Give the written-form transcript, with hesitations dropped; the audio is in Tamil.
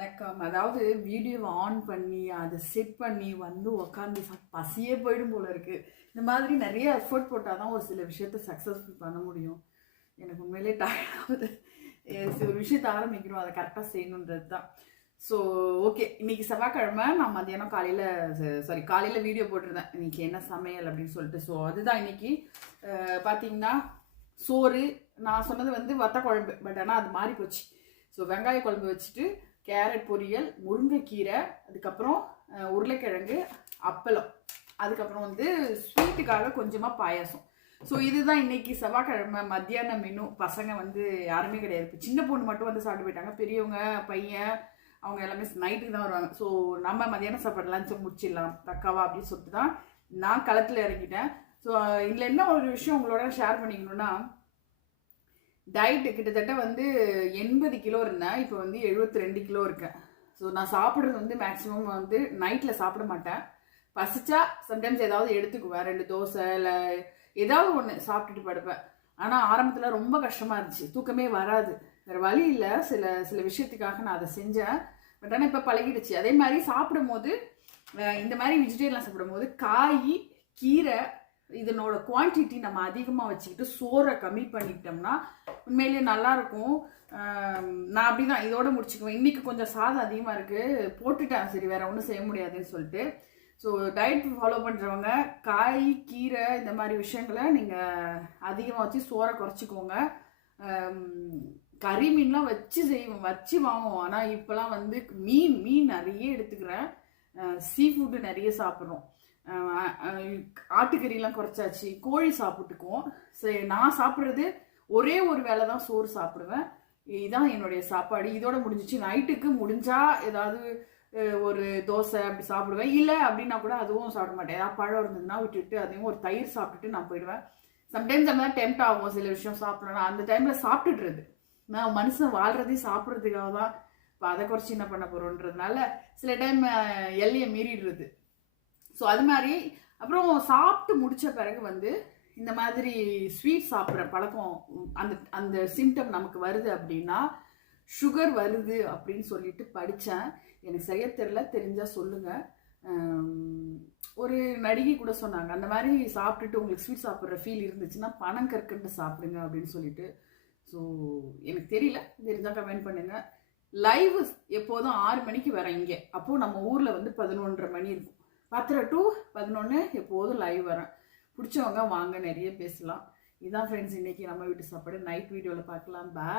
வணக்கம். அதாவது வீடியோவை ஆன் பண்ணி அதை செட் பண்ணி வந்து உக்காந்து பசியே போயிடும் போல இருக்கு. இந்த மாதிரி நிறைய எஃபர்ட் போட்டால் தான் ஒரு சில விஷயத்த சக்ஸஸ்ஃபுல் பண்ண முடியும். எனக்கு உண்மையிலே டயர்ட் ஆகுது. ஒரு விஷயத்த ஆரம்பிக்கிறோம், அதை கரெக்டாக செய்யணுன்றது தான். ஸோ ஓகே, இன்னைக்கு செவ்வாய்க்கிழமை. நான் மதியானம் காலையில் வீடியோ போட்டிருந்தேன் இன்னைக்கு என்ன சமையல் அப்படின்னு சொல்லிட்டு. ஸோ அதுதான் இன்னைக்கு பார்த்தீங்கன்னா சோறு. நான் சொன்னது வந்து வத்த குழம்பு, பட் ஆனால் அது மாறி போச்சு. ஸோ வெங்காய குழம்பு வச்சுட்டு கேரட் பொரியல், முருங்கைக்கீரை, அதுக்கப்புறம் உருளைக்கிழங்கு, அப்பளம், அதுக்கப்புறம் வந்து ஸ்வீட்டுக்காக கொஞ்சமாக பாயாசம். ஸோ இதுதான் இன்னைக்கு செவ்வாய்க்கிழமை மத்தியான மெனு. பசங்க வந்து யாருமே கிடையாது. இப்போ சின்ன பொண்ணு மட்டும் வந்து சாப்பிட்டு போயிட்டாங்க. பெரியவங்க பையன் அவங்க எல்லாமே நைட்டுக்கு தான் வருவாங்க. ஸோ நம்ம மத்தியான சாப்பாடு லஞ்சை முடிச்சிடலாம் தக்காவா அப்படின்னு சொல்லிட்டு தான் நான் களத்தில் இறங்கிட்டேன். ஸோ இதில் என்ன ஒரு விஷயம் உங்களோட ஷேர் பண்ணிக்கணும்னா, டயட்டு கிட்டத்தட்ட வந்து 80 கிலோ இருந்தேன். இப்போ வந்து 72 கிலோ இருக்கேன். ஸோ நான் சாப்பிட்றது வந்து மேக்ஸிமம் வந்து நைட்டில் சாப்பிட மாட்டேன். பசிச்சா சம்டைம்ஸ் ஏதாவது எடுத்துக்குவேன், 2 தோசை இல்லை ஏதாவது ஒன்று சாப்பிட்டுட்டு படுப்பேன். ஆனால் ஆரம்பத்தில் ரொம்ப கஷ்டமாக இருந்துச்சு, தூக்கமே வராது. வேறு வழி இல்லை, சில விஷயத்துக்காக நான் அதை செஞ்சேன். பட் ஆனால் இப்போ பழகிடுச்சு. அதே மாதிரி சாப்பிடும் போது இந்த மாதிரி வெஜிடேரியன்லாம் சாப்பிடும் போது காய், கீரை இதனோட குவான்டிட்டி நம்ம அதிகமாக வச்சுக்கிட்டு சோறை கம்மி பண்ணிக்கிட்டோம்னா உண்மையிலேயே நல்லாயிருக்கும். நான் அப்படி தான் இதோட முடிச்சுக்குவேன். இன்றைக்கி கொஞ்சம் சாதம் அதிகமாக இருக்குது, போட்டுட்டேன். சரி, வேறு ஒன்றும் செய்ய முடியாதுன்னு சொல்லிட்டு. ஸோ டயட் ஃபாலோ பண்ணுறவங்க காய், கீரை இந்த மாதிரி விஷயங்களை நீங்கள் அதிகமாக வச்சு சோறை குறைச்சிக்கோங்க. கறி மீன்லாம் வச்சு வாங்குவோம். ஆனால் இப்போலாம் வந்து மீன் நிறைய எடுத்துக்கிறேன். சீ ஃபுட்டு நிறைய சாப்பிட்றோம். ஆட்டுக்கறியெல்லாம் குறைச்சாச்சு, கோழி சாப்பிட்டுக்குவோம். சரி, நான் சாப்பிட்றது ஒரே ஒரு வேளை தான் சோறு சாப்பிடுவேன். இதுதான் என்னுடைய சாப்பாடு. இதோட முடிஞ்சிச்சு. நைட்டுக்கு முடிஞ்சா ஏதாவது ஒரு தோசை அப்படி சாப்பிடுவேன். இல்லை அப்படின்னா கூட அதுவும் சாப்பிட மாட்டேன். ஏதாவது பழம் இருந்ததுன்னா விட்டுட்டு அதையும் ஒரு தயிர் சாப்பிட்டுட்டு நான் போயிடுவேன். சம்டைம்ஸ் நம்ம தான் டெம்ட் ஆகும் சில விஷயம் சாப்பிடணும். அந்த டைமில் சாப்பிட்டுடுறது. நான் மனுஷன் வாழ்றதே சாப்பிட்றதுக்காக தான். இப்போ அதை குறைச்சி என்ன பண்ண போகிறோன்றதுனால சில டைம் எல்லையை மீறிடுறது. ஸோ அது மாதிரி அப்புறம் சாப்பிட்டு முடித்த பிறகு வந்து இந்த மாதிரி ஸ்வீட் சாப்பிட்ற பழக்கம், அந்த சிம்டம் நமக்கு வருது அப்படின்னா சுகர் வருது அப்படின்னு சொல்லிட்டு படித்தேன். எனக்கு சரியாக தெரிஞ்சால் சொல்லுங்கள். ஒரு நடிகை கூட சொன்னாங்க, அந்த மாதிரி சாப்பிட்டுட்டு உங்களுக்கு ஸ்வீட் சாப்பிட்ற ஃபீல் இருந்துச்சுன்னா பனங்கற்கண்டு சாப்பிடுங்க அப்படின்னு சொல்லிட்டு. ஸோ எனக்கு தெரியல, தெரிஞ்சால் கமெண்ட் பண்ணுங்கள். லைவ் எப்போதும் 6 மணிக்கு வரேன் இங்கே. அப்போது நம்ம ஊரில் வந்து 11:30 மணி இருக்கும். 10 to 11 எப்போதும் லைவ் வரேன். பிடிச்சவங்க வாங்க, நிறைய பேசலாம். இதுதான் ஃப்ரெண்ட்ஸ் இன்னைக்கு நம்ம வீட்டு சாப்பாடு. நைட் வீடியோவில் பார்க்கலாம். பாய்.